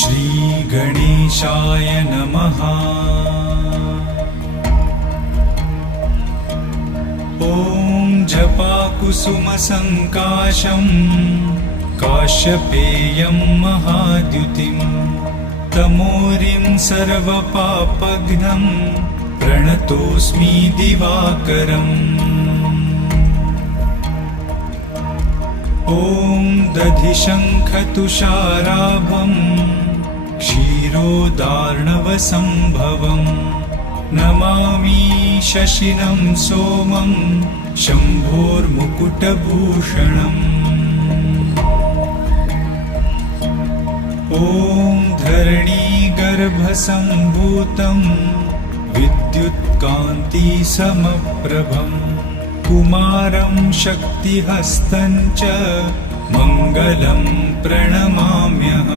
श्रीगणेशाय नमः। ॐ जपाकुसुमसङ्काशं काश्यपेयं महाद्युतिं तमोरिं सर्वपापघ्नं प्रणतोऽस्मि दिवाकरम्। ॐ दधिशङ्खतुषाराभं क्षीरोदार्णवसम्भवं नमामि शशिनं सोमं शम्भोर्मुकुटभूषणम्। ॐ धरणीगर्भसम्भूतं विद्युत्कान्तिसमप्रभं कुमारं शक्तिहस्तं च मङ्गलं प्रणमाम्यहम्।